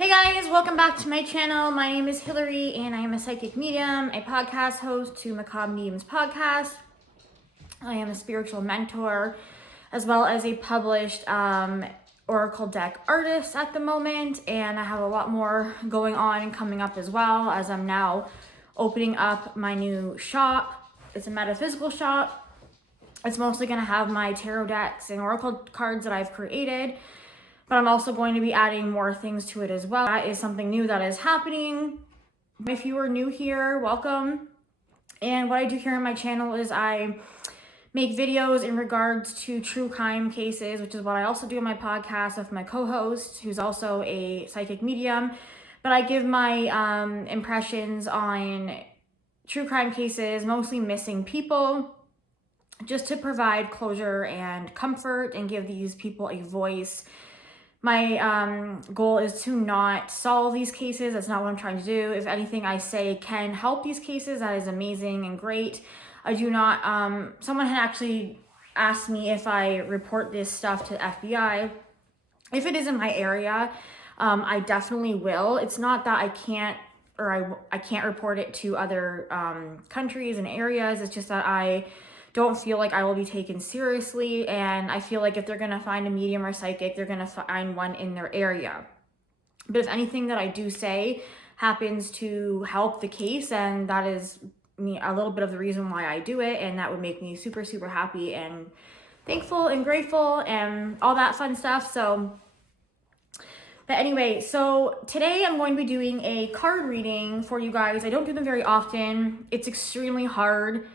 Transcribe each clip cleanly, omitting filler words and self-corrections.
Hey guys, welcome back to my channel. My name is Hilary and I am a psychic medium, a podcast host to Macabre Mediums podcast. I am a spiritual mentor as well as a published oracle deck artist at the moment, and I have a lot more going on and coming up as well, as I'm now opening up my new shop. It's a metaphysical shop. It's mostly going to have my tarot decks and oracle cards that I've created, but I'm also going to be adding more things to it as well. That is something new that is happening. If you are new here, welcome. And what I do here on my channel is I make videos in regards to true crime cases, which is what I also do on my podcast with my co-host, who's also a psychic medium. But I give my impressions on true crime cases, mostly missing people, just to provide closure and comfort and give these people a voice. My goal is to not solve these cases. That's not what I'm trying to do. If anything I say can help these cases, that is amazing and great. I do not, someone had actually asked me if I report this stuff to the FBI. If it is in my area, I definitely will. It's not that I can't, or I can't report it to other countries and areas. It's just that I don't feel like I will be taken seriously, and I feel like if they're gonna find a medium or psychic, they're gonna find one in their area. But if anything that I do say happens to help the case, and that is a little bit of the reason why I do it, and that would make me super, super happy and thankful and grateful and all that fun stuff. So, but anyway, so today I'm going to be doing a card reading for you guys. I don't do them very often. It's extremely hard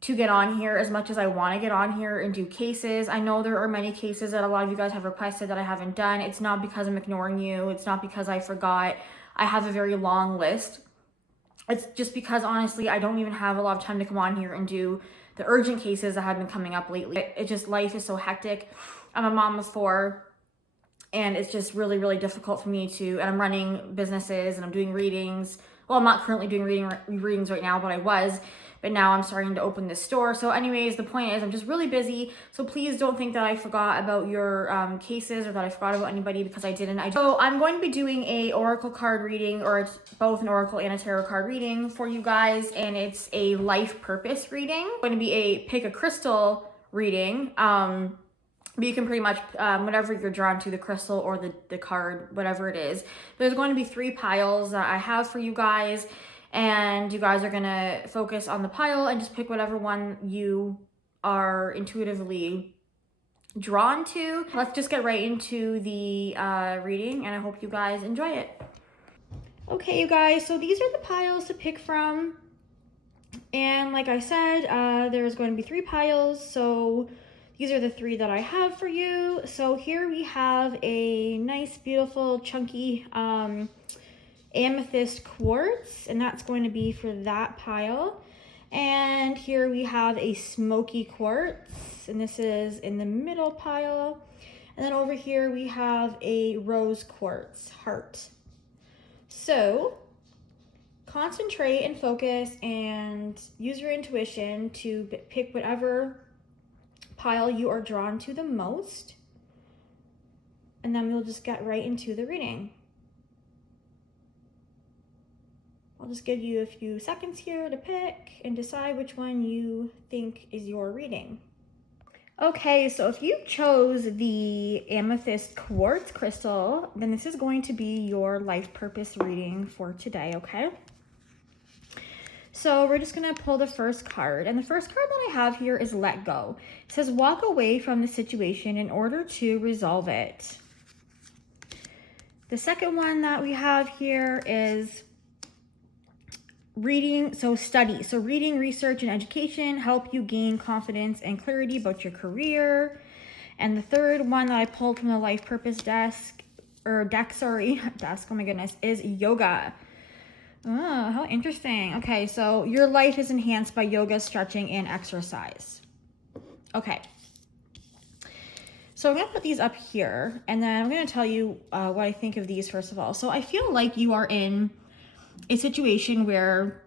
to get on here as much as I want to get on here and do cases. I know there are many cases that a lot of you guys have requested that I haven't done. It's not because I'm ignoring you. It's not because I forgot. I have a very long list. It's just because honestly, I don't even have a lot of time to come on here and do the urgent cases that have been coming up lately. It just, life is so hectic. I'm a mom of 4 and it's just really, really difficult for me to, and I'm running businesses and I'm doing readings. Well, I'm not currently doing readings right now, but I was. But now I'm starting to open this store. So anyways, the point is I'm just really busy. So please don't think that I forgot about your cases or that I forgot about anybody, because I didn't. So I'm going to be doing a oracle card reading, or it's both an oracle and a tarot card reading for you guys. And it's a life purpose reading. It's going to be a pick a crystal reading. But you can pretty much, whatever you're drawn to, the crystal or the card, whatever it is. There's going to be 3 piles that I have for you guys. And you guys are gonna focus on the pile and just pick whatever one you are intuitively drawn to. Let's just get right into the reading, and I hope you guys enjoy it. Okay, you guys, so these are the piles to pick from. And like I said, there's going to be 3 piles. So these are the 3 that I have for you. So here we have a nice, beautiful, chunky, amethyst quartz, and that's going to be for that pile. And here we have a smoky quartz, and this is in the middle pile. And then over here we have a rose quartz heart. So concentrate and focus and use your intuition to pick whatever pile you are drawn to the most, and then we'll just get right into the reading. I'll just give you a few seconds here to pick and decide which one you think is your reading. Okay, so if you chose the amethyst quartz crystal, then this is going to be your life purpose reading for today, okay? So we're just gonna pull the first card, and the first card that I have here is let go. It says walk away from the situation in order to resolve it. The second one that we have here is reading, so study. So reading, research, and education help you gain confidence and clarity about your career. And the third one that I pulled from the life purpose deck, oh my goodness, is yoga. Oh, how interesting. Okay, so your life is enhanced by yoga, stretching, and exercise. Okay. So I'm gonna put these up here, and then I'm gonna tell you what I think of these first of all. So I feel like you are in a situation where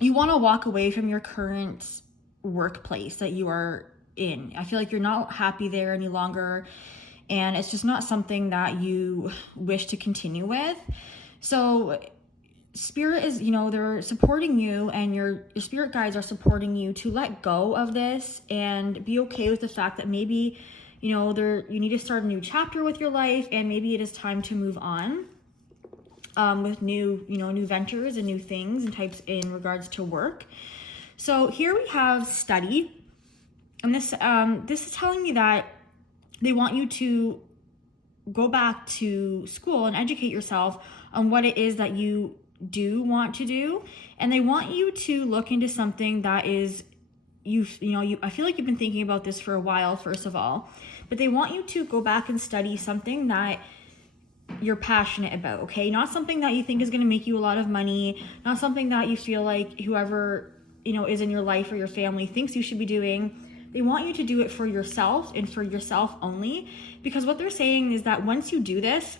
you want to walk away from your current workplace that you are in. I feel like you're not happy there any longer, and it's just not something that you wish to continue with. So spirit is, they're supporting you, and your spirit guides are supporting you to let go of this and be okay with the fact that maybe, you need to start a new chapter with your life, and maybe it is time to move on with new ventures and new things and types in regards to work. So here we have study, and this is telling me that they want you to go back to school and educate yourself on what it is that you do want to do, and they want you to look into something that is I feel like you've been thinking about this for a while, first of all, but they want you to go back and study something that you're passionate about, okay? Not something that you think is going to make you a lot of money, not something that you feel like whoever is in your life or your family thinks you should be doing. They want you to do it for yourself and for yourself only, because what they're saying is that once you do this,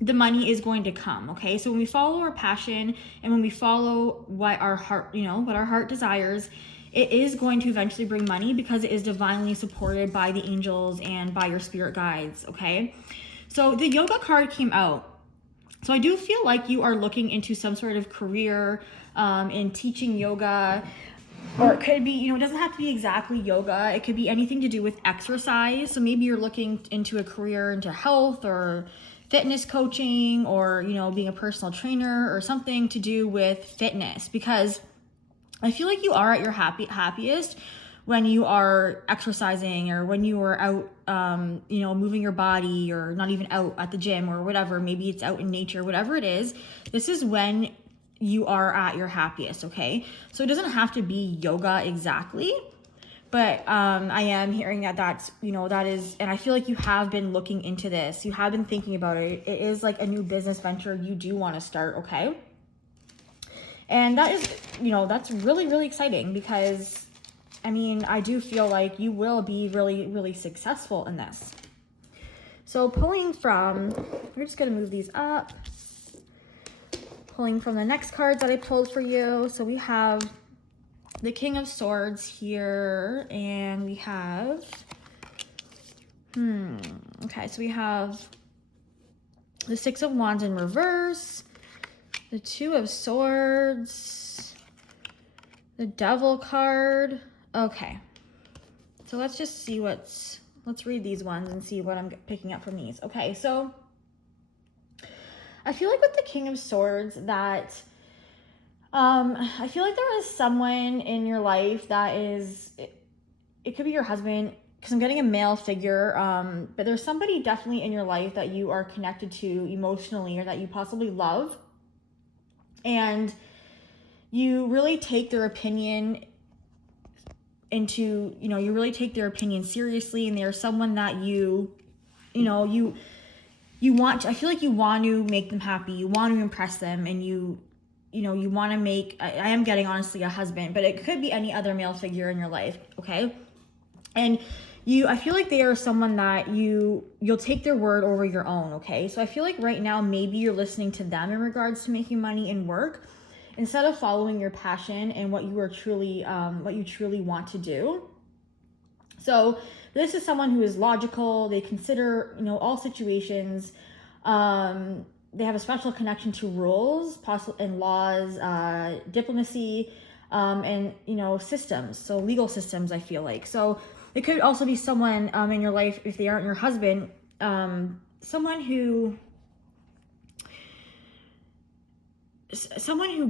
the money is going to come, okay? So when we follow our passion and when we follow what our heart, what our heart desires, it is going to eventually bring money, because it is divinely supported by the angels and by your spirit guides, okay? So the yoga card came out. So I do feel like you are looking into some sort of career in teaching yoga, or it could be, it doesn't have to be exactly yoga. It could be anything to do with exercise. So maybe you're looking into a career into health or fitness coaching, or, being a personal trainer, or something to do with fitness, because I feel like you are at your happiest when you are exercising, or when you are out, moving your body, or not even out at the gym or whatever. Maybe it's out in nature, whatever it is. This is when you are at your happiest, okay? So it doesn't have to be yoga exactly, but I am hearing that's, that is, and I feel like you have been looking into this. You have been thinking about it. It is like a new business venture you do want to start, okay? And that is, that's really, really exciting, because I do feel like you will be really, really successful in this. So we're just going to move these up. Pulling from the next cards that I pulled for you. So we have the King of Swords here, and we have, okay, so we have the Six of Wands in reverse, the Two of Swords, the Devil card. Okay, so let's just see let's read these ones and see what I'm picking up from these. Okay, so I feel like with the King of Swords that I feel like there is someone in your life that is, it could be your husband, because I'm getting a male figure, but there's somebody definitely in your life that you are connected to emotionally, or that you possibly love, and you really take their opinion you really take their opinion seriously, and they're someone that you want to, I feel like you want to make them happy, you want to impress them, and you want to make, I am getting honestly a husband, but it could be any other male figure in your life, okay? And I feel like they are someone that you'll take their word over your own, okay? So I feel like right now maybe you're listening to them in regards to making money and work, instead of following your passion and what you truly want to do. So this is someone who is logical. They consider, all situations. They have a special connection to rules, and laws, diplomacy, and, systems. So legal systems, I feel like. So it could also be someone in your life, if they aren't your husband, someone who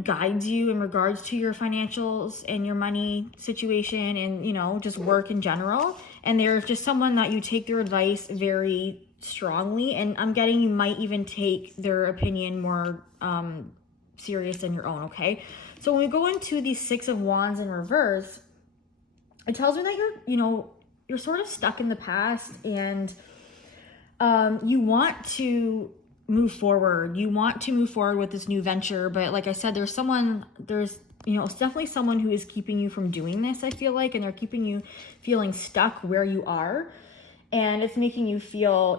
guides you in regards to your financials and your money situation, and just work in general, and they're just someone that you take their advice very strongly, and I'm getting you might even take their opinion more serious than your own, okay? So when we go into the Six of Wands in reverse, it tells me that you're sort of stuck in the past, and you want to move forward. You want to move forward with this new venture, but like I said, there's it's definitely someone who is keeping you from doing this, I feel like, and they're keeping you feeling stuck where you are, and it's making you feel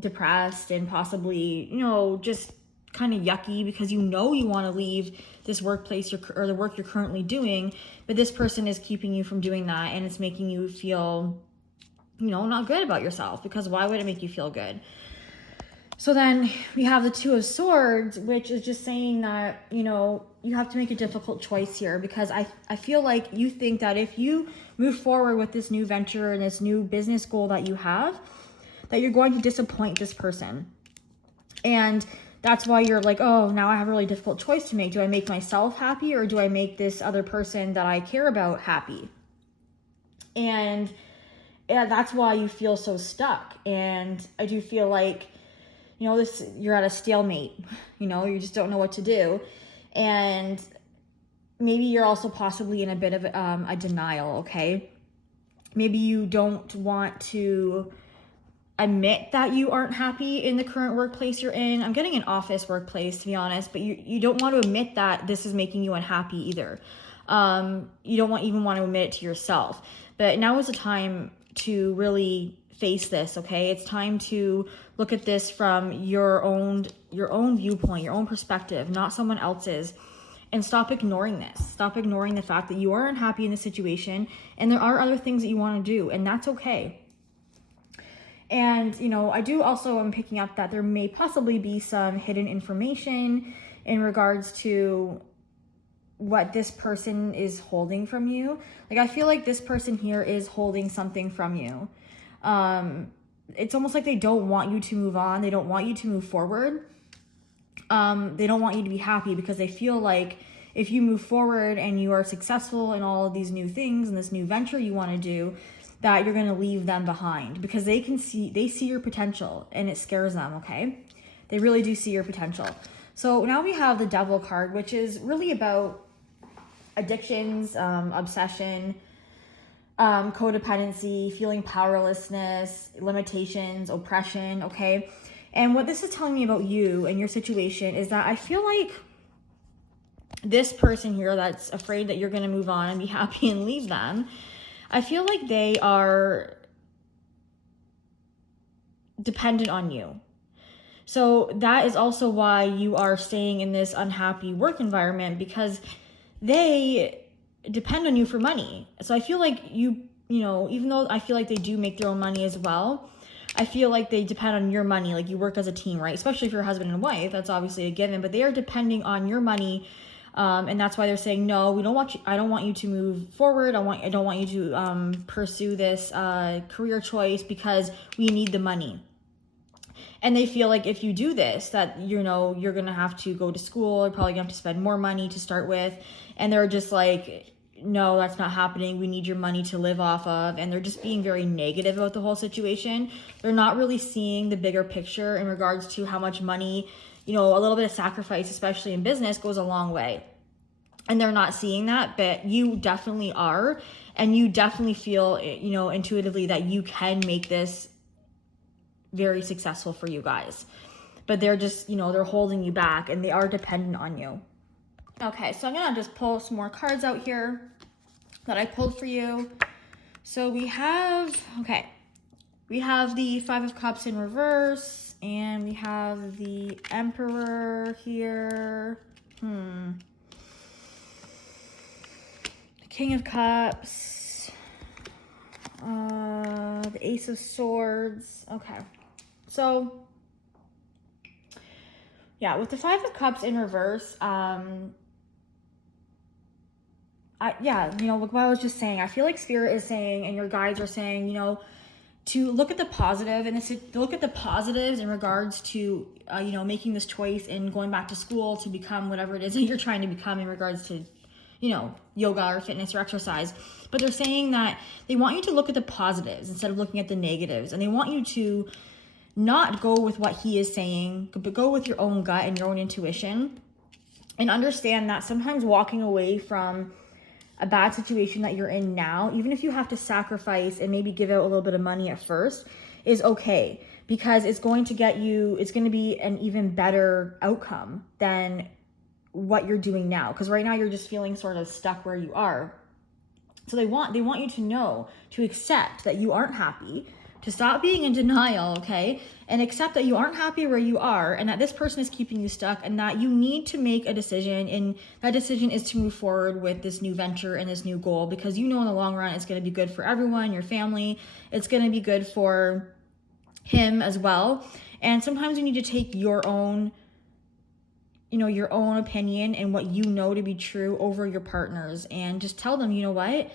depressed, and possibly, just kind of yucky, because you want to leave this workplace or the work you're currently doing, but this person is keeping you from doing that, and it's making you feel not good about yourself, because why would it make you feel good? So then we have the Two of Swords, which is just saying that, you have to make a difficult choice here, because I feel like you think that if you move forward with this new venture and this new business goal that you have, that you're going to disappoint this person. And that's why you're like, oh, now I have a really difficult choice to make. Do I make myself happy, or do I make this other person that I care about happy? And that's why you feel so stuck. And I do feel like, you're at a stalemate, you just don't know what to do. And maybe you're also possibly in a bit of a denial, okay? Maybe you don't want to admit that you aren't happy in the current workplace you're in. I'm getting an office workplace, to be honest, but you don't want to admit that this is making you unhappy either. You don't even want to admit it to yourself. But now is the time to really face this, okay? It's time to look at this from your own viewpoint, your own perspective, not someone else's, and stop ignoring this. Stop ignoring the fact that you are unhappy in the situation, and there are other things that you want to do, and that's okay. And, I do also, I'm picking up that there may possibly be some hidden information in regards to what this person is holding from you. Like, I feel like this person here is holding something from you. It's almost like they don't want you to move on. They don't want you to move forward. They don't want you to be happy, because they feel like if you move forward and you are successful in all of these new things and this new venture you want to do, that you're going to leave them behind, because they see your potential, and it scares them, okay? They really do see your potential. So now we have the Devil card, which is really about addictions, obsession, codependency, feeling powerlessness, limitations, oppression, okay? And what this is telling me about you and your situation is that I feel like this person here that's afraid that you're going to move on and be happy and leave them, I feel like they are dependent on you. So that is also why you are staying in this unhappy work environment, because they depend on you for money. So I feel like you even though I feel like they do make their own money as well, I feel like they depend on your money. Like, you work as a team, right? Especially if you're a husband and wife, that's obviously a given, but they are depending on your money. And that's why they're saying, no, I don't want you to move forward. I don't want you to pursue this career choice, because we need the money. And they feel like if you do this, that, you're going to have to go to school. You're probably going to have to spend more money to start with. And they're just like, no, that's not happening. We need your money to live off of. And they're just being very negative about the whole situation. They're not really seeing the bigger picture in regards to how much money, a little bit of sacrifice, especially in business, goes a long way. And they're not seeing that, but you definitely are. And you definitely feel, intuitively that you can make this very successful for you guys. But they're just, they're holding you back, and they are dependent on you. Okay, so I'm going to just pull some more cards out here that I pulled for you. So we have the Five of Cups in reverse, and we have the Emperor here. The King of Cups, the Ace of Swords. Okay, so yeah, with the Five of Cups in reverse, look what I was just saying. I feel like Spirit is saying, and your guides are saying, to look at the positive, and look at the positives in regards to, making this choice and going back to school to become whatever it is that you're trying to become in regards to, yoga or fitness or exercise. But they're saying that they want you to look at the positives instead of looking at the negatives. And they want you to not go with what he is saying, but go with your own gut and your own intuition. And understand that sometimes walking away from a bad situation that you're in now, even if you have to sacrifice and maybe give out a little bit of money at first, is okay, because it's going to be an even better outcome than what you're doing now. Because right now you're just feeling sort of stuck where you are. So they want you to know, to accept that you aren't happy, to stop being in denial, okay? And accept that you aren't happy where you are and that this person is keeping you stuck and that you need to make a decision. And that decision is to move forward with this new venture and this new goal, because you know in the long run it's going to be good for everyone, your family. It's going to be good for him as well. And sometimes you need to take your own, your own opinion and what you know to be true over your partner's, and just tell them, you know what?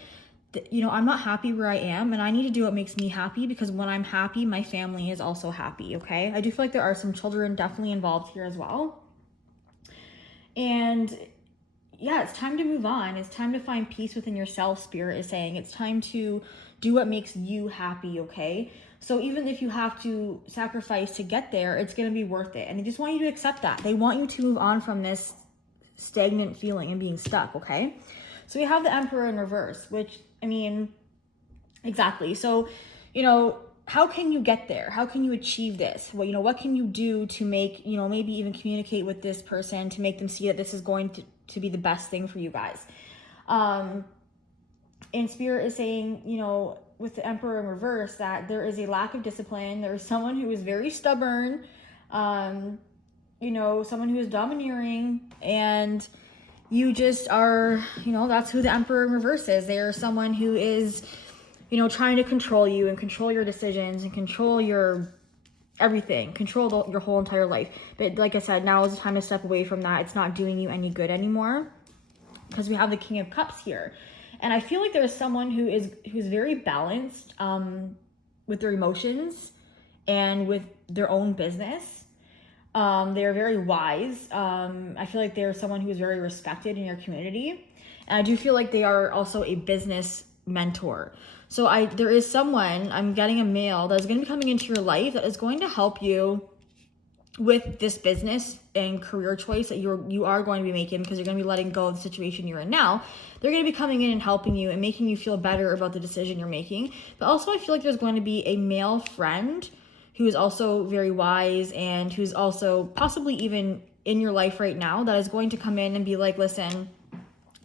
I'm not happy where I am and I need to do what makes me happy, because when I'm happy, my family is also happy, okay? I do feel like there are some children definitely involved here as well. And yeah, it's time to move on. It's time to find peace within yourself, Spirit is saying. It's time to do what makes you happy, okay? So even if you have to sacrifice to get there, it's going to be worth it. And they just want you to accept that. They want you to move on from this stagnant feeling and being stuck, okay? So we have the Emperor in reverse, which, exactly. So, how can you get there? How can you achieve this? Well, what can you do to make, maybe even communicate with this person to make them see that this is going to be the best thing for you guys? And Spirit is saying, with the Emperor in reverse, that there is a lack of discipline. There is someone who is very stubborn, someone who is domineering, and you just are, that's who the Emperor in reverse is. They are someone who is, trying to control you and control your decisions and control your everything, control your whole entire life. But like I said, now is the time to step away from that. It's not doing you any good anymore, because we have the King of Cups here. And I feel like there's someone who's very balanced with their emotions and with their own business. They are very wise. I feel like they're someone who is very respected in your community. And I do feel like they are also a business mentor. So there is someone, I'm getting a male that's going to be coming into your life that is going to help you with this business and career choice that you are going to be making, because you're going to be letting go of the situation you're in now. They're going to be coming in and helping you and making you feel better about the decision you're making. But also I feel like there's going to be a male friend who is also very wise and who's also possibly even in your life right now, that is going to come in and be like, listen,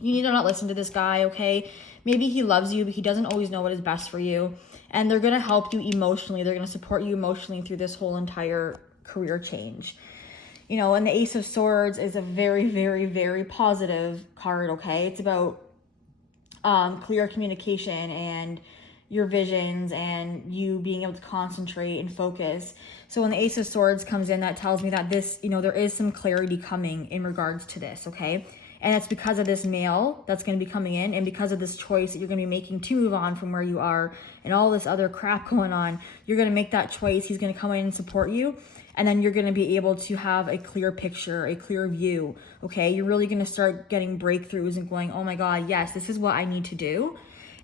you need to not listen to this guy, okay? Maybe he loves you, but he doesn't always know what is best for you. And they're going to help you emotionally. They're going to support you emotionally through this whole entire career change. And the Ace of Swords is a very, very, very positive card, okay? It's about clear communication and your visions and you being able to concentrate and focus. So when the Ace of Swords comes in, that tells me that this, there is some clarity coming in regards to this, okay? And it's because of this male that's going to be coming in, and because of this choice that you're going to be making to move on from where you are and all this other crap going on. You're going to make that choice. He's going to come in and support you. And then you're going to be able to have a clear picture, a clear view, okay? You're really going to start getting breakthroughs and going, oh my God, yes, this is what I need to do.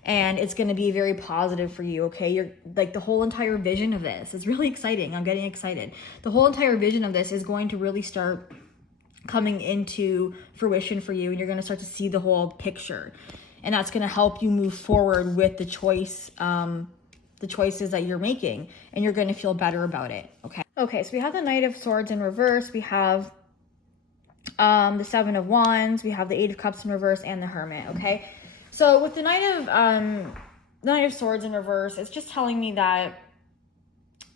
And it's going to be very positive for you, okay? You're like, the whole entire vision of this is really exciting. I'm getting excited. The whole entire vision of this is going to really start coming into fruition for you, and you're going to start to see the whole picture. And that's going to help you move forward with the choices that you're making, and you're going to feel better about it, okay? Okay, so we have the Knight of Swords in reverse. We have the Seven of Wands. We have the Eight of Cups in reverse and the Hermit, okay? So with the Knight of Swords in reverse, it's just telling me that,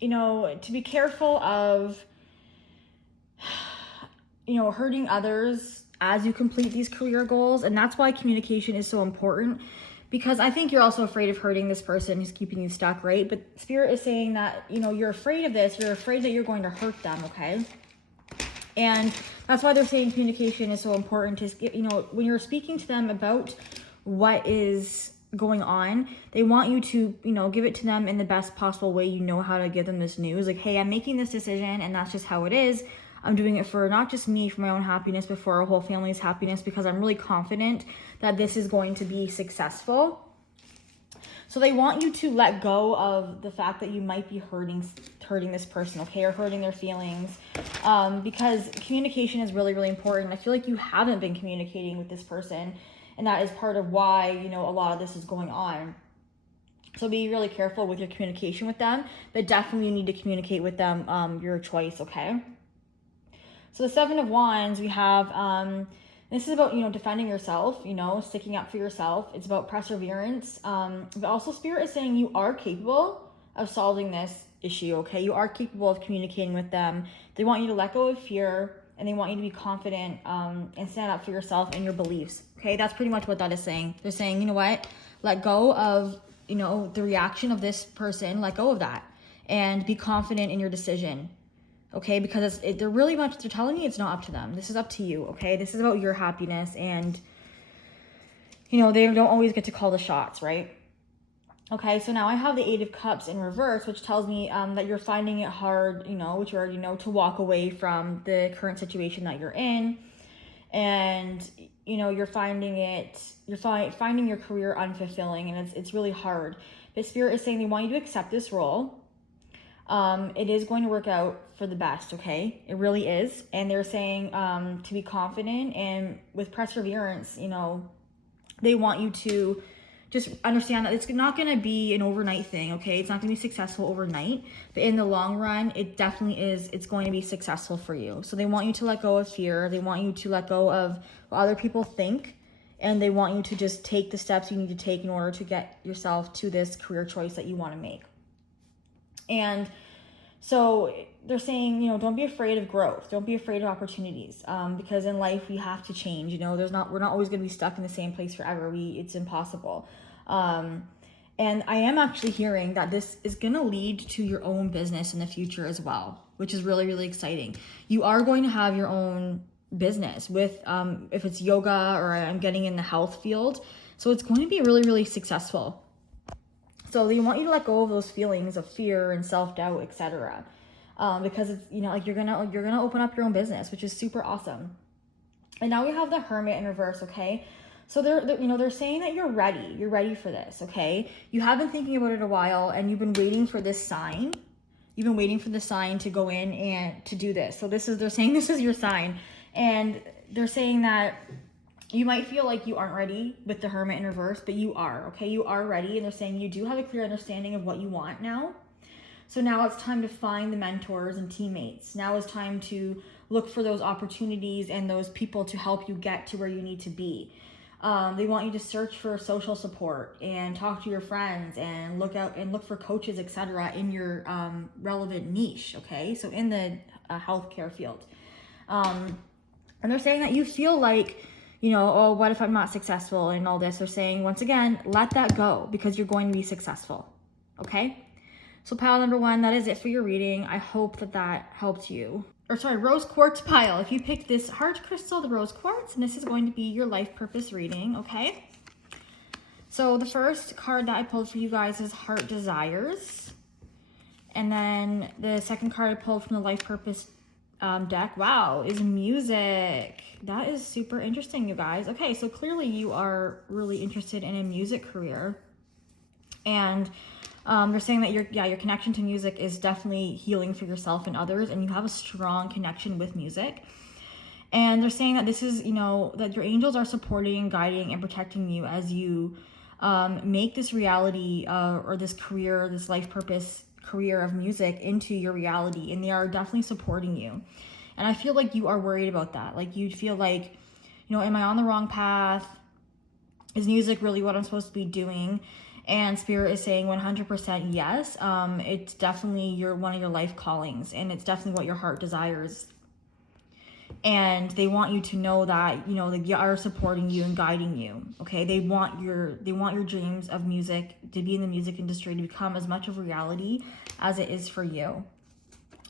to be careful of, hurting others as you complete these career goals. And that's why communication is so important, because I think you're also afraid of hurting this person who's keeping you stuck, right? But Spirit is saying that, you're afraid of this. You're afraid that you're going to hurt them, okay? And that's why they're saying communication is so important. When you're speaking to them about what is going on, they want you to, give it to them in the best possible way. How to give them this news. Like, hey, I'm making this decision and that's just how it is. I'm doing it for not just me, for my own happiness, but for our whole family's happiness, because I'm really confident that this is going to be successful. So they want you to let go of the fact that you might be hurting this person, okay, or hurting their feelings, because communication is really, really important. I feel like you haven't been communicating with this person, and that is part of why, a lot of this is going on. So be really careful with your communication with them, but definitely you need to communicate with them your choice, okay? So the Seven of Wands, we have, this is about, defending yourself, sticking up for yourself. It's about perseverance. But also Spirit is saying you are capable of solving this issue, okay? You are capable of communicating with them. They want you to let go of fear, and they want you to be confident and stand up for yourself and your beliefs, okay? That's pretty much what that is saying. They're saying, you know what? Let go of, you know, the reaction of this person. Let go of that and be confident in your decision, okay? Because they're really much, they're telling me it's not up to them. This is up to you, okay? This is about your happiness, and, you know, they don't always get to call the shots, right? Okay, so now I have the Eight of Cups in reverse, which tells me that you're finding it hard, you know, which you already know, to walk away from the current situation that you're in. And, you know, you're finding your career unfulfilling, and it's really hard. But Spirit is saying they want you to accept this role. It is going to work out for the best, okay? It really is. And they're saying to be confident and with perseverance, you know, they want you to just understand that it's not going to be an overnight thing, okay? It's not going to be successful overnight, but in the long run, it definitely is. It's going to be successful for you. So they want you to let go of fear. They want you to let go of what other people think, and they want you to just take the steps you need to take in order to get yourself to this career choice that you want to make. And so they're saying, you know, don't be afraid of growth. Don't be afraid of opportunities, because in life we have to change. You know, we're not always going to be stuck in the same place forever. It's impossible. And I am actually hearing that this is going to lead to your own business in the future as well, which is really, really exciting. You are going to have your own business with, if it's yoga, or I'm getting in the health field. So it's going to be really, really successful. So they want you to let go of those feelings of fear and self-doubt, etc. Because it's, you know, like you're gonna open up your own business, which is super awesome. And now we have the Hermit in reverse, okay? So they're saying that you're ready for this, okay? You have been thinking about it a while, and you've been waiting for this sign. You've been waiting for the sign to go in and to do this. So they're saying this is your sign, and they're saying that you might feel like you aren't ready with the Hermit in reverse, but you are, okay? You are ready, and they're saying you do have a clear understanding of what you want now. So now it's time to find the mentors and teammates. Now it's time to look for those opportunities and those people to help you get to where you need to be. They want you to search for social support and talk to your friends and look for coaches, etc. in your relevant niche, okay? So in the healthcare field. And they're saying that you feel like, you know, oh, what if I'm not successful and all this? They're saying, once again, let that go, because you're going to be successful, okay? So pile number 1, that is it for your reading. I hope that helped you. Rose quartz pile. If you picked this heart crystal, the rose quartz, and this is going to be your life purpose reading, okay? So the first card that I pulled for you guys is Heart Desires. And then the second card I pulled from the life purpose deck, wow, is music. That is super interesting, you guys. Okay, so clearly you are really interested in a music career, and they're saying that your connection to music is definitely healing for yourself and others, and you have a strong connection with music. And they're saying that this is, you know, that your angels are supporting, guiding, and protecting you as you make this reality or this career, this life purpose career of music into your reality, and they are definitely supporting you. And I feel like you are worried about that. Like you feel like, you know, am I on the wrong path? Is music really what I'm supposed to be doing? And Spirit is saying 100% yes. It's definitely one of your life callings, and it's definitely what your heart desires. And they want you to know that, you know, they are supporting you and guiding you, okay? They want your dreams of music, to be in the music industry, to become as much of reality as it is for you.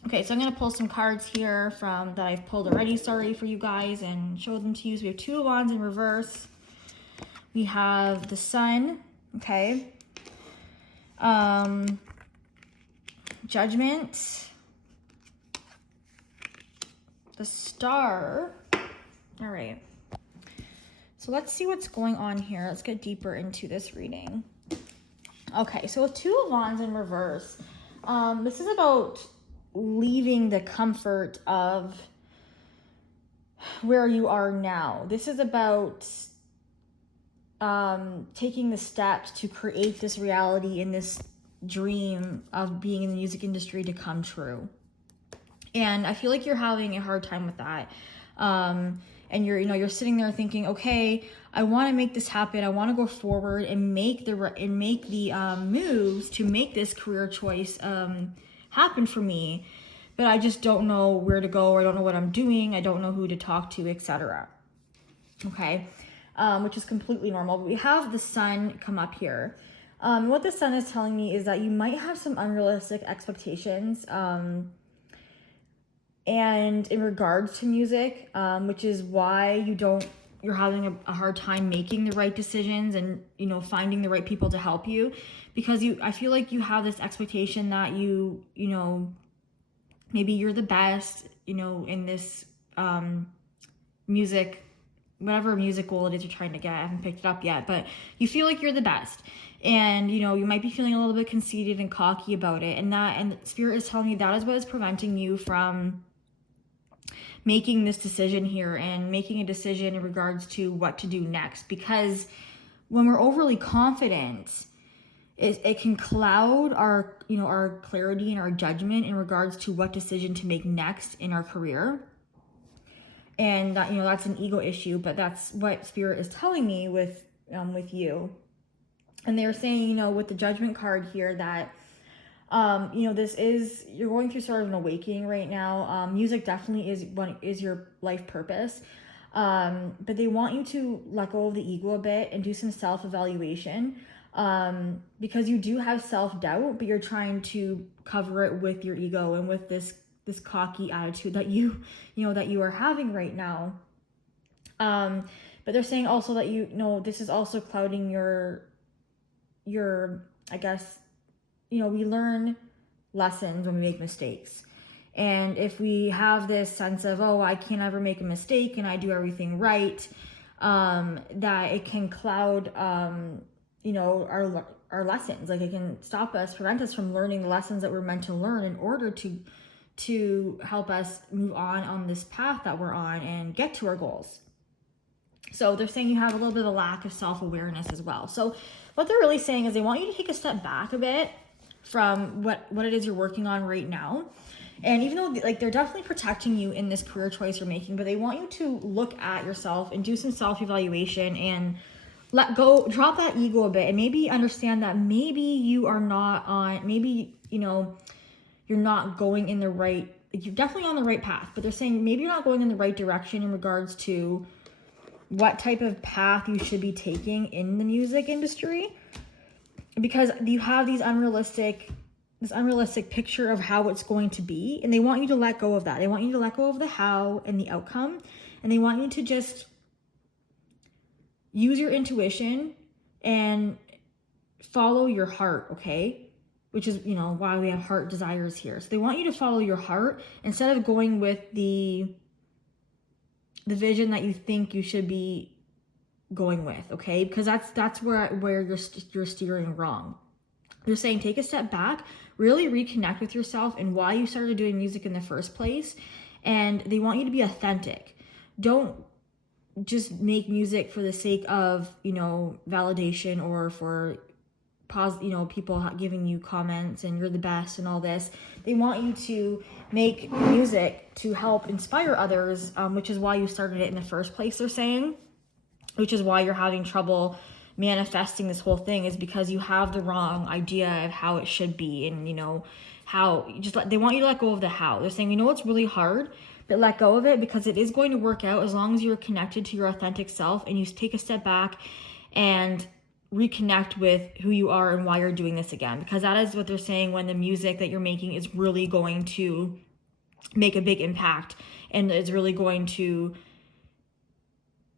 Okay, so I'm going to pull some cards here that I've pulled already, for you guys, and show them to you. So we have 2 of Wands in reverse. We have the Sun, okay? Judgment. The Star. All right. So let's see what's going on here. Let's get deeper into this reading. Okay, so with 2 of Wands in reverse, this is about leaving the comfort of where you are now. This is about taking the steps to create this reality and this dream of being in the music industry to come true. And I feel like you're having a hard time with that. And and you're sitting there thinking, okay, I want to make this happen. I want to go forward and make the moves to make this career choice happen for me, but I just don't know where to go, or I don't know what I'm doing, I don't know who to talk to, etc. Okay, which is completely normal. But we have the sun come up here. What the sun is telling me is that you might have some unrealistic expectations, and in regards to music, which is why you're having a hard time making the right decisions and, finding the right people to help you, because I feel like you have this expectation that maybe you're the best, in this, music, whatever music goal it is you're trying to get. I haven't picked it up yet, but you feel like you're the best, and, you might be feeling a little bit conceited and cocky about it. And Spirit is telling me that is what is preventing you from making this decision here and making a decision in regards to what to do next. Because when we're overly confident, it can cloud our clarity and our judgment in regards to what decision to make next in our career. And that, that's an ego issue, but that's what Spirit is telling me with you. And they're saying, with the Judgment card here, that you're going through sort of an awakening right now. Music definitely is your life purpose. But they want you to let go of the ego a bit and do some self-evaluation. Because you do have self-doubt, but you're trying to cover it with your ego and with this cocky attitude that that you are having right now. But they're saying also that this is also clouding your I guess, we learn lessons when we make mistakes. And if we have this sense of, oh, I can't ever make a mistake and I do everything right, that it can cloud, our lessons. Like, it can prevent us from learning the lessons that we're meant to learn in order to help us move on this path that we're on and get to our goals. So they're saying you have a little bit of a lack of self-awareness as well. So what they're really saying is they want you to take a step back a bit from what it is you're working on right now. And even though they're definitely protecting you in this career choice you're making, but they want you to look at yourself and do some self-evaluation and drop that ego a bit, and maybe understand that maybe you are not on, maybe, you're not going in the right, you're definitely on the right path, but they're saying maybe you're not going in the right direction in regards to what type of path you should be taking in the music industry, because you have this unrealistic picture of how it's going to be, and they want you to let go of that. They want you to let go of the how and the outcome, and they want you to just use your intuition and follow your heart, okay? Which is, why we have heart desires here. So they want you to follow your heart instead of going with the vision that you think you should be going with, okay? Because that's where you're steering wrong. They're saying take a step back, really reconnect with yourself and why you started doing music in the first place. And they want you to be authentic. Don't just make music for the sake of, validation or for people giving you comments and you're the best and all this. They want you to make music to help inspire others, which is why you started it in the first place, they're saying, which is why you're having trouble manifesting this whole thing, is because you have the wrong idea of how it should be. And they want you to let go of the how. They're saying, it's really hard, but let go of it, because it is going to work out as long as you're connected to your authentic self and you take a step back and reconnect with who you are and why you're doing this again. Because that is what they're saying, when the music that you're making is really going to make a big impact and it's really going to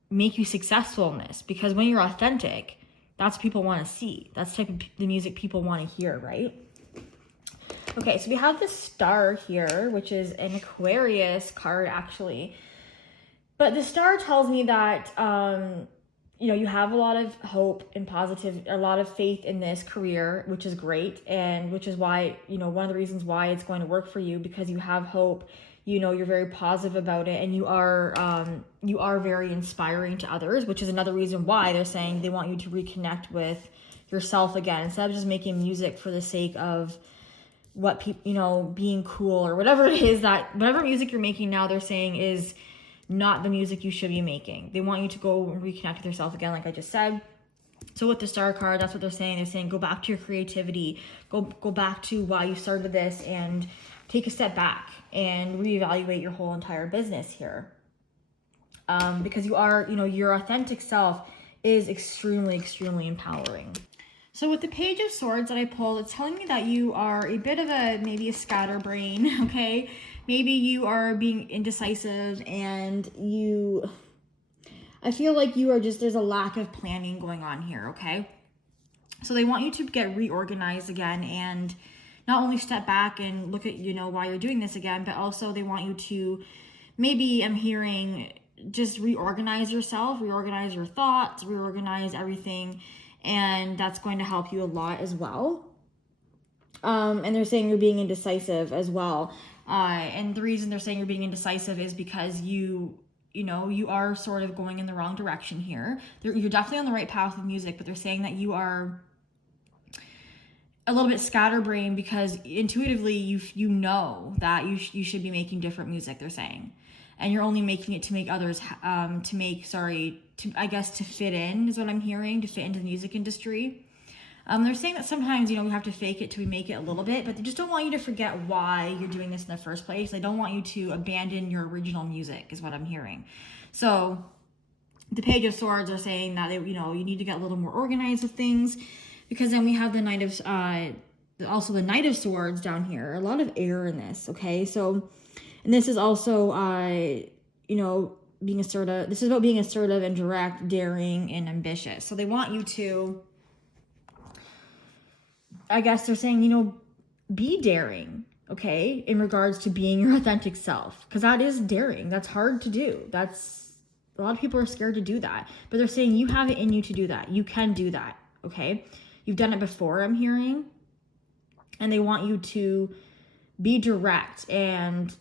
make you successful in this. Because when you're authentic, that's what people want to see. That's the type of the music people want to hear, right? Okay, so we have the star here, which is an Aquarius card actually. But the star tells me that you have a lot of hope and a lot of faith in this career, which is great. And which is why, one of the reasons why it's going to work for you, because you have hope, you're very positive about it, and you are very inspiring to others, which is another reason why they're saying they want you to reconnect with yourself again, instead of just making music for the sake of what people, being cool or whatever it is, that whatever music you're making now, they're saying is not the music you should be making. They want you to go and reconnect with yourself again, like I just said. So with the star card, that's what they're saying. They're saying go back to your creativity, go back to why you started this, and take a step back and reevaluate your whole entire business here. Because you are, your authentic self is extremely, extremely empowering. So with the Page of Swords that I pulled, it's telling me that you are a bit of maybe a scatterbrain, okay? Maybe you are being indecisive, and I feel like there's a lack of planning going on here, okay? So they want you to get reorganized again, and not only step back and look at, why you're doing this again, but also they want you to, maybe I'm hearing, just reorganize yourself, reorganize your thoughts, reorganize everything, and that's going to help you a lot as well. And they're saying you're being indecisive as well. And the reason they're saying you're being indecisive is because you are sort of going in the wrong direction here. You're definitely on the right path with music, but they're saying that you are a little bit scatterbrained because intuitively you know that you should be making different music, they're saying. And you're only making it to make others, to fit in is what I'm hearing, to fit into the music industry. They're saying that sometimes, we have to fake it till we make it a little bit, but they just don't want you to forget why you're doing this in the first place. They don't want you to abandon your original music is what I'm hearing. So the Page of Swords are saying that, you need to get a little more organized with things, because then we have the Knight of Swords down here. A lot of air in this, okay? So, and this is also, being assertive. This is about being assertive and direct, daring, and ambitious. So they want you to, I guess they're saying, be daring, okay, in regards to being your authentic self, because that is daring. That's hard to do. A lot of people are scared to do that, but they're saying you have it in you to do that. You can do that, okay? You've done it before, I'm hearing, and they want you to be direct. And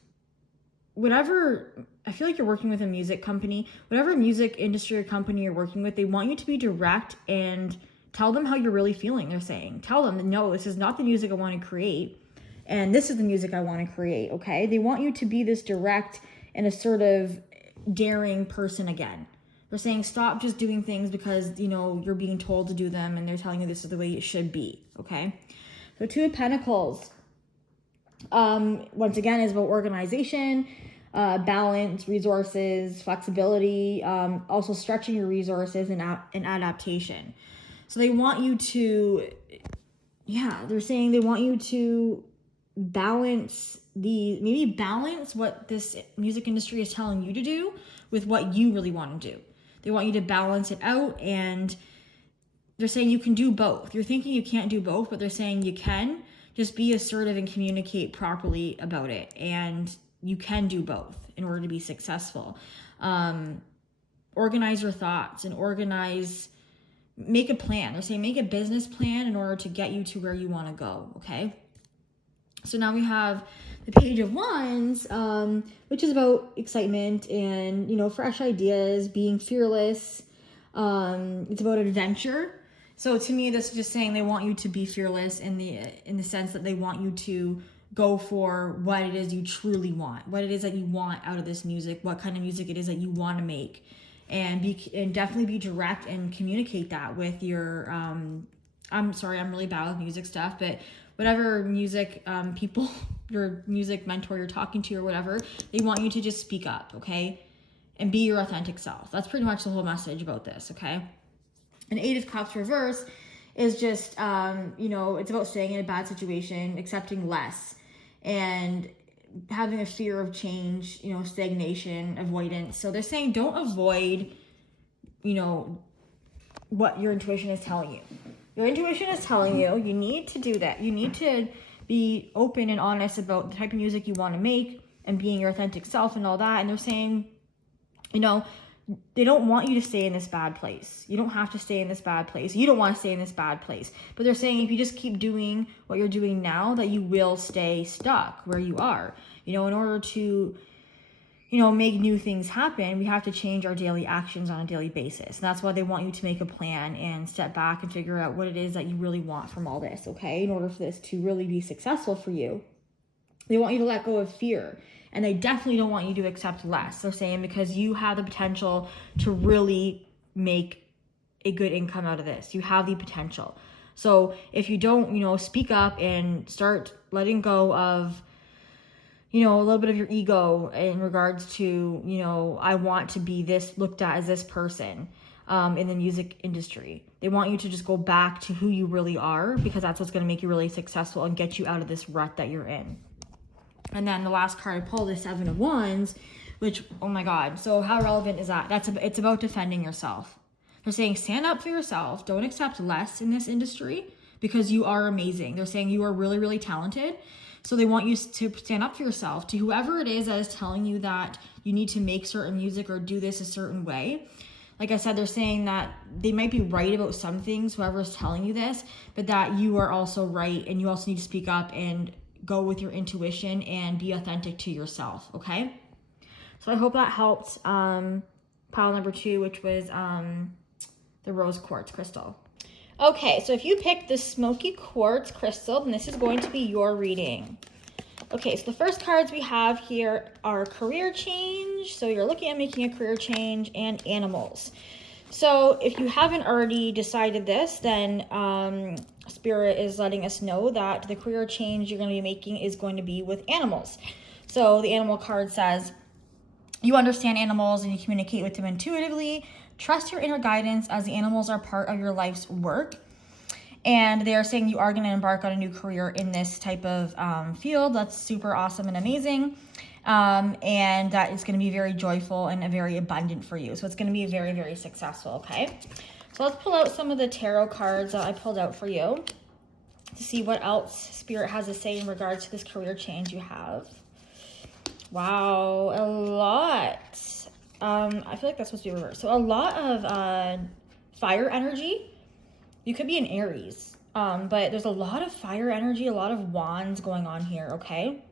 whatever, I feel like you're working with a music company, whatever music industry or company you're working with, they want you to be direct and tell them how you're really feeling, they're saying. Tell them, no, this is not the music I want to create, and this is the music I want to create, okay? They want you to be this direct and assertive, daring person again. They're saying stop just doing things because, you're being told to do them and they're telling you this is the way it should be, okay? So Two of Pentacles, once again, is about organization, balance, resources, flexibility, also stretching your resources and adaptation. So they want you to, they're saying they want you to balance what this music industry is telling you to do with what you really want to do. They want you to balance it out, and they're saying you can do both. You're thinking you can't do both, but they're saying you can. Just be assertive and communicate properly about it, and you can do both in order to be successful. Organize your thoughts and make a plan. They're saying make a business plan in order to get you to where you want to go, okay? So now we have the Page of Wands, which is about excitement and, fresh ideas, being fearless. It's about adventure. So to me, this is just saying they want you to be fearless in the sense that they want you to go for what it is you truly want, what it is that you want out of this music, what kind of music it is that you want to make, and definitely be direct and communicate that with your, I'm sorry, I'm really bad with music stuff, but whatever music people, your music mentor you're talking to or whatever, they want you to just speak up, okay? And be your authentic self. That's pretty much the whole message about this, okay? An Eight of Cups reverse is just, it's about staying in a bad situation, accepting less, and having a fear of change, stagnation, avoidance. So they're saying don't avoid, what your intuition is telling you. Your intuition is telling you need to do that. You need to be open and honest about the type of music you want to make and being your authentic self and all that. And they're saying, they don't want you to stay in this bad place. You don't have to stay in this bad place. You don't want to stay in this bad place. But they're saying if you just keep doing what you're doing now, that you will stay stuck where you are. In order to, make new things happen, we have to change our daily actions on a daily basis. And that's why they want you to make a plan and step back and figure out what it is that you really want from all this, okay? In order for this to really be successful for you. They want you to let go of fear And they definitely don't want you to accept less. They're saying because you have the potential to really make a good income out of this. You have the potential. So if you don't, speak up and start letting go of, a little bit of your ego in regards to, I want to be looked at as this person in the music industry. They want you to just go back to who you really are, because that's what's going to make you really successful and get you out of this rut that you're in. And then the last card I pulled is 7 of Wands, which, oh my God. So how relevant is that? It's about defending yourself. They're saying stand up for yourself. Don't accept less in this industry, because you are amazing. They're saying you are really, really talented. So they want you to stand up for yourself to whoever it is that is telling you that you need to make certain music or do this a certain way. Like I said, they're saying that they might be right about some things, whoever's telling you this, but that you are also right, and you also need to speak up and go with your intuition and be authentic to yourself, okay? So I hope that helped. Pile number 2, which was the rose quartz crystal. Okay, so if you picked the Smoky quartz crystal, then this is going to be your reading. Okay, so the first cards we have here are career change. So you're looking at making a career change, and animals. So if you haven't already decided this, then Spirit is letting us know that the career change you're going to be making is going to be with animals. So the animal card says, you understand animals and you communicate with them intuitively. Trust your inner guidance, as the animals are part of your life's work. And they are saying you are going to embark on a new career in this type of field. That's super awesome and amazing. And that is going to be very joyful and very abundant for you. So it's going to be very, very successful, okay? So let's pull out some of the tarot cards that I pulled out for you to see what else Spirit has to say in regards to this career change you have. Wow, a lot. I feel like that's supposed to be reversed. So a lot of fire energy. You could be an Aries, but there's a lot of fire energy, a lot of wands going on here, okay?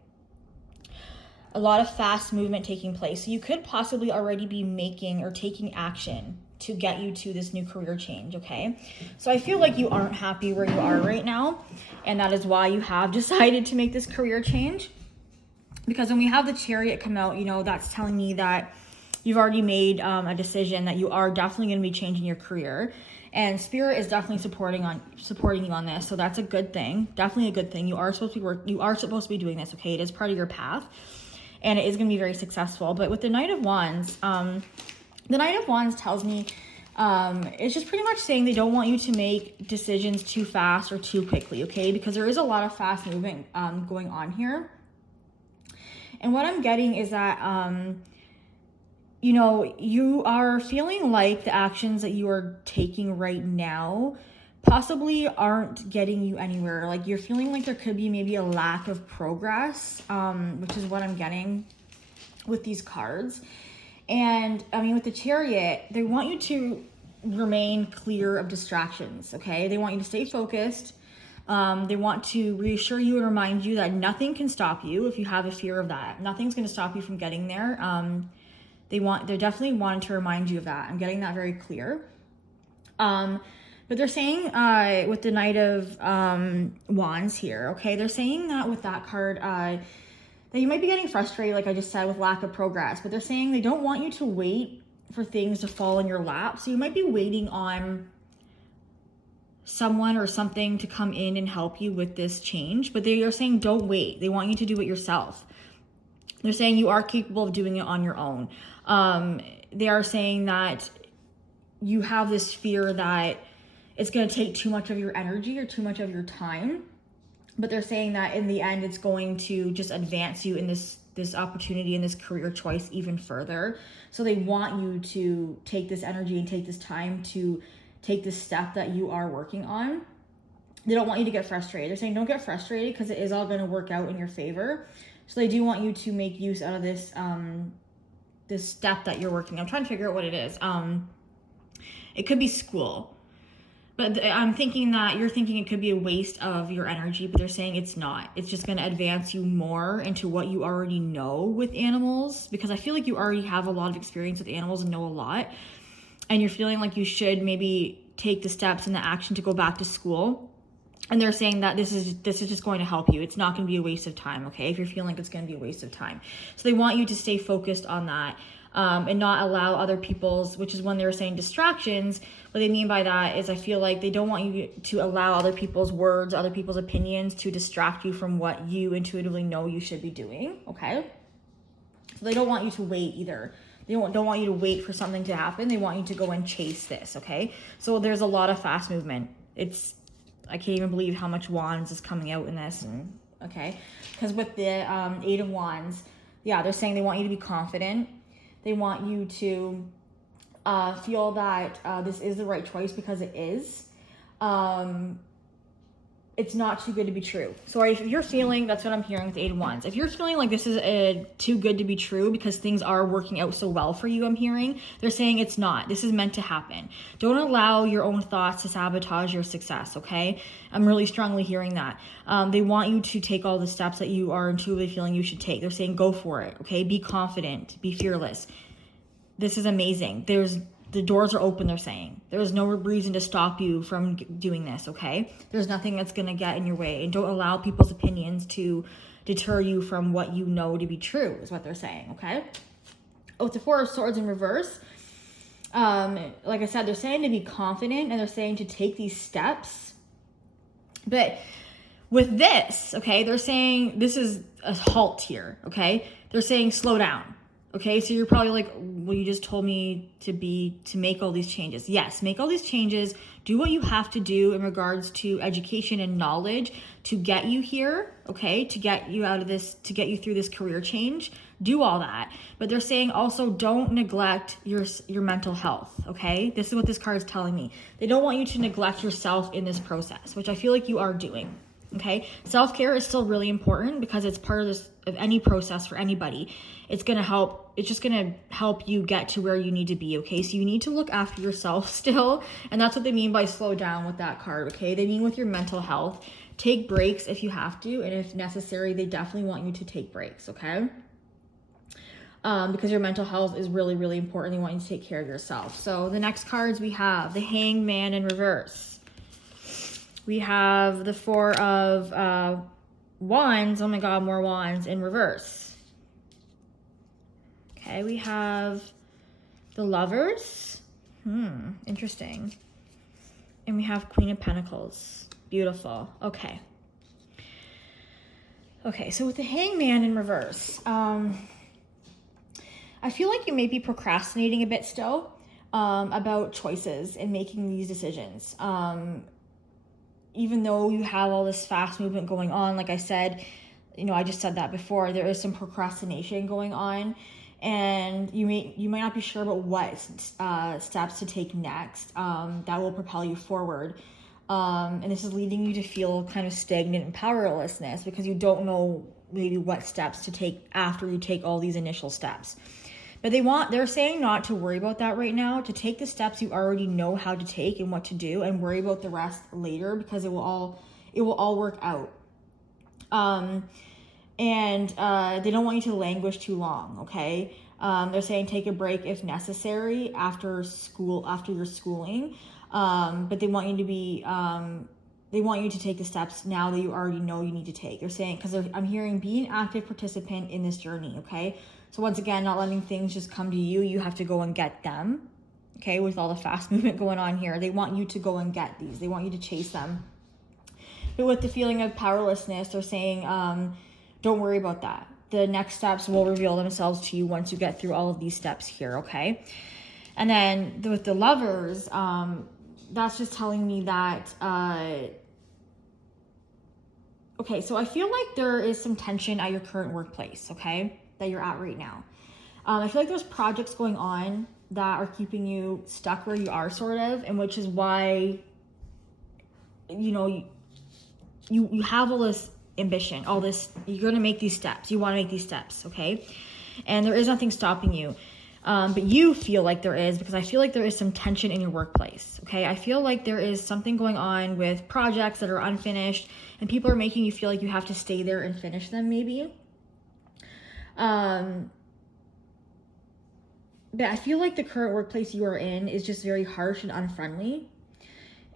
A lot of fast movement taking place. So you could possibly already be making or taking action to get you to this new career change, okay? So I feel like you aren't happy where you are right now, and that is why you have decided to make this career change. Because when we have the Chariot come out, that's telling me that you've already made a decision that you are definitely going to be changing your career. And Spirit is definitely supporting you on this, so that's a good thing. Definitely a good thing. You are supposed to be doing this, okay? It is part of your path, and it is going to be very successful. But with the Knight of Wands, the Knight of Wands tells me it's just pretty much saying they don't want you to make decisions too fast or too quickly, okay? Because there is a lot of fast movement going on here. And what I'm getting is that you are feeling like the actions that you are taking right now possibly aren't getting you anywhere. Like you're feeling like there could be maybe a lack of progress, which is what I'm getting with these cards. And I mean, with the Chariot, they want you to remain clear of distractions, okay? They want you to stay focused. They want to reassure you and remind you that nothing can stop you if you have a fear of that. Nothing's going to stop you from getting there. They're definitely wanting to remind you of that. I'm getting that very clear. But they're saying with the Knight of Wands here, okay, they're saying that with that card, that you might be getting frustrated, like I just said, with lack of progress. But they're saying they don't want you to wait for things to fall in your lap. So you might be waiting on someone or something to come in and help you with this change. But they are saying don't wait. They want you to do it yourself. They're saying you are capable of doing it on your own. They are saying that you have this fear that it's going to take too much of your energy or too much of your time. But they're saying that in the end, it's going to just advance you in this opportunity and this career choice even further. So they want you to take this energy and take this time to take this step that you are working on. They don't want you to get frustrated. They're saying don't get frustrated because it is all going to work out in your favor. So they do want you to make use out of this this step that you're working on. I'm trying to figure out what it is. It could be school. But I'm thinking that you're thinking it could be a waste of your energy, but they're saying it's not. It's just going to advance you more into what you already know with animals, because I feel like you already have a lot of experience with animals and know a lot. And you're feeling like you should maybe take the steps and the action to go back to school And they're saying that this is just going to help you. It's not going to be a waste of time, okay? If you're feeling like it's going to be a waste of time. So they want you to stay focused on that and not allow other people's, which is when they were saying distractions. What they mean by that is I feel like they don't want you to allow other people's words, other people's opinions to distract you from what you intuitively know you should be doing, okay? So they don't want you to wait either. They don't want you to wait for something to happen. They want you to go and chase this, okay? So there's a lot of fast movement. I can't even believe how much wands is coming out in this, okay? Because with the 8 of Wands, yeah, they're saying they want you to be confident. They want you to feel that this is the right choice because it is. It's not too good to be true. So if you're feeling, that's what I'm hearing with 8 of Wands. If you're feeling like this is too good to be true because things are working out so well for you, I'm hearing, they're saying it's not. This is meant to happen. Don't allow your own thoughts to sabotage your success, okay? I'm really strongly hearing that. They want you to take all the steps that you are intuitively feeling you should take. They're saying go for it, okay? Be confident, be fearless. This is amazing. The doors are open, they're saying. There's no reason to stop you from doing this, okay? There's nothing that's going to get in your way. And don't allow people's opinions to deter you from what you know to be true, is what they're saying, okay? Oh, it's the 4 of Swords in reverse. Like I said, they're saying to be confident, and they're saying to take these steps. But with this, okay, they're saying this is a halt here, okay? They're saying slow down. Okay, so you're probably like, well, you just told me to make all these changes. Yes, make all these changes. Do what you have to do in regards to education and knowledge to get you here, okay, to get you out of this, to get you through this career change. Do all that. But they're saying also don't neglect your mental health, okay? This is what this card is telling me. They don't want you to neglect yourself in this process, which I feel like you are doing. Okay, self-care is still really important because it's part of any process for anybody. It's just gonna help you get to where you need to be, okay? So you need to look after yourself still, and that's what they mean by slow down with that card, okay? They mean with your mental health. Take breaks if you have to, and if necessary, they definitely want you to take breaks, okay? Because your mental health is really, really important. They want you to take care of yourself. So the next cards we have, the Hangman in reverse. We have the 4 of Wands. Oh my God, more Wands in reverse. Okay, we have the Lovers. Interesting. And we have Queen of Pentacles. Beautiful. Okay. Okay, so with the Hangman in reverse, I feel like you may be procrastinating a bit still about choices and making these decisions. Even though you have all this fast movement going on, like I said, I just said that before, there is some procrastination going on, and you might not be sure about what steps to take next that will propel you forward. And this is leading you to feel kind of stagnant and powerlessness because you don't know maybe what steps to take after you take all these initial steps. But they're saying not to worry about that right now, to take the steps you already know how to take and what to do, and worry about the rest later because it will all work out. And they don't want you to languish too long, okay? They're saying take a break if necessary after your schooling. But they want you to take the steps now that you already know you need to take. They're saying, because I'm hearing be an active participant in this journey, okay? So once again, not letting things just come to you. You have to go and get them, okay? With all the fast movement going on here, they want you to go and get these. They want you to chase them. But with the feeling of powerlessness, they're saying, don't worry about that. The next steps will reveal themselves to you once you get through all of these steps here, okay? And then with the Lovers, that's just telling me that, okay, so I feel like there is some tension at your current workplace, okay, that you're at right now. I feel like there's projects going on that are keeping you stuck where you are, sort of, and which is why, you have all this ambition, all this, you're going to make these steps. You want to make these steps, okay? And there is nothing stopping you. But you feel like there is, because I feel like there is some tension in your workplace, okay? I feel like there is something going on with projects that are unfinished, and people are making you feel like you have to stay there and finish them, maybe. But I feel like the current workplace you are in is just very harsh and unfriendly.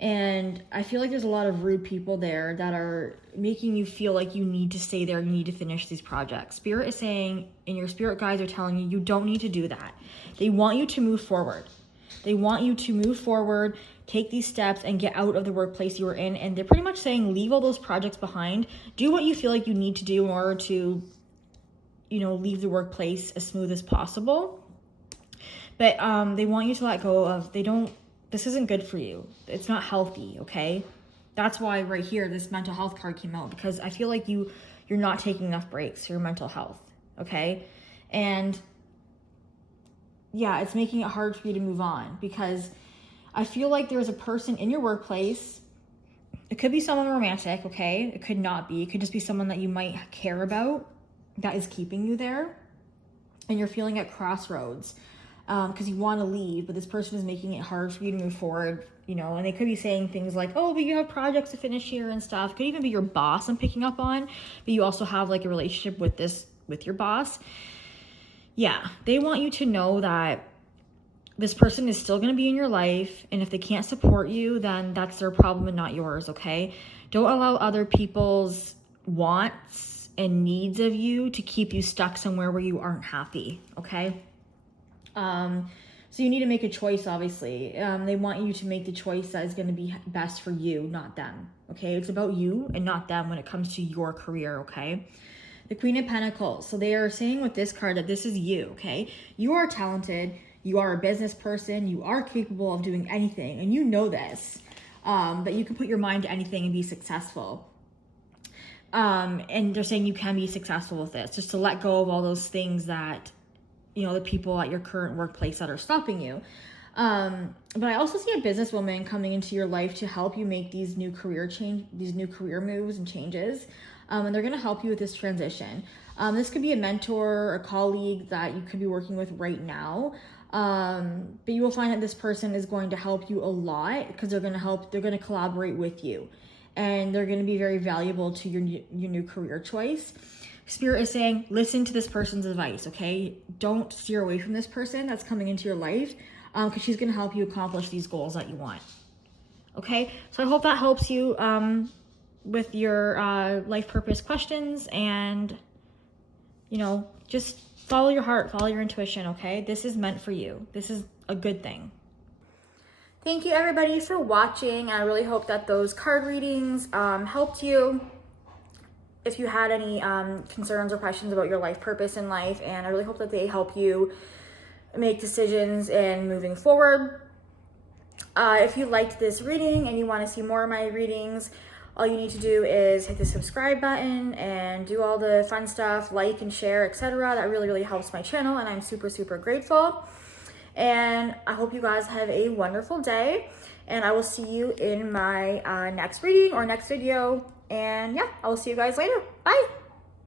And I feel like there's a lot of rude people there that are making you feel like you need to stay there, you need to finish these projects. Spirit is saying, and your spirit guides are telling you, you don't need to do that. They want you to move forward. They want you to move forward, take these steps, and get out of the workplace you were in. And they're pretty much saying, leave all those projects behind. Do what you feel like you need to do in order to, you know, leave the workplace as smooth as possible. But they want you to let go of, this isn't good for you. It's not healthy, okay? That's why right here, this mental health card came out, because I feel like you're not taking enough breaks for your mental health, okay? And yeah, it's making it hard for you to move on, because I feel like there's a person in your workplace. It could be someone romantic, okay? It could not be. It could just be someone that you might care about that is keeping you there. And you're feeling at crossroads because you want to leave, but this person is making it hard for you to move forward, you know, and they could be saying things like, oh, but you have projects to finish here and stuff. It could even be your boss I'm picking up on, but you also have like a relationship with your boss. Yeah, they want you to know that this person is still going to be in your life, and if they can't support you, then that's their problem and not yours, okay? Don't allow other people's wants and needs of you to keep you stuck somewhere where you aren't happy, okay? So you need to make a choice, obviously. They want you to make the choice that is going to be best for you, not them, okay? It's about you and not them when it comes to your career, okay? The Queen of Pentacles. So they are saying with this card that this is you, okay? You are talented. You are a business person. You are capable of doing anything, and you know this. But you can put your mind to anything and be successful. And they're saying you can be successful with this, just to let go of all those things that, you know, the people at your current workplace that are stopping you. But I also see a businesswoman coming into your life to help you make these new career moves and changes. And they're going to help you with this transition. This could be a mentor, a colleague that you could be working with right now. But you will find that this person is going to help you a lot, because they're going to collaborate with you, and they're going to be very valuable to your new career choice. Spirit is saying, listen to this person's advice, okay? Don't steer away from this person that's coming into your life, because she's going to help you accomplish these goals that you want, okay? So I hope that helps you with your life purpose questions, and, you know, just follow your heart, follow your intuition, okay? This is meant for you. This is a good thing. Thank you, everybody, for watching. I really hope that those card readings helped you. If you had any concerns or questions about your life purpose in life, and I really hope that they help you make decisions in moving forward. If you liked this reading and you want to see more of my readings, all you need to do is hit the subscribe button and do all the fun stuff, like and share, etc. That really, really helps my channel, and I'm super, super grateful. And I hope you guys have a wonderful day, and I will see you in my next reading or next video. And yeah, I will see you guys later. Bye.